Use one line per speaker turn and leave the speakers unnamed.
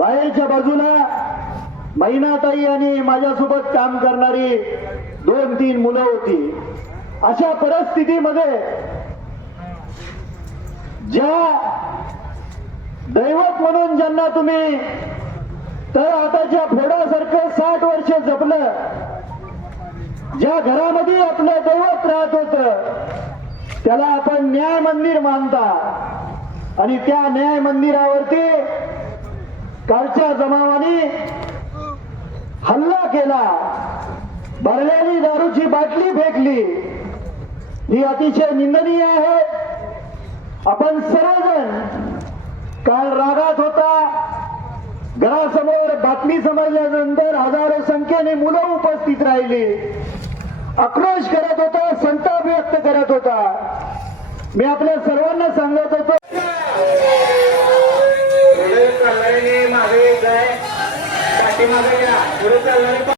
बाहेरच्या बाजूला महिनाताई आणि माझ्यासोबत काम करणारी दोन तीन मुलं होती. अशा परिस्थितीमध्ये ज्या दैवत म्हणून ज्यांना तुम्ही तर आताच्या फोडासारखं साठ वर्ष जपलं ज्या घरामध्ये आपलं दैवत राहत होत त्याला आपण न्याय मंदिर मानता आणि त्या न्याय मंदिरावरती कालच्या जमावाने हल्ला केला. भरलेली दारूची बाटली फेकली. ही अतिशय निंदनीय आहे. आपण सर्वजण काल रागात होता. घरासमोर बातमी समजल्यानंतर हजारो संख्येने मुलं उपस्थित राहिली. आक्रोश करत होता संताप व्यक्त करत होता. मी आपल्या सर्वांना सांगत होतो
Primavera, por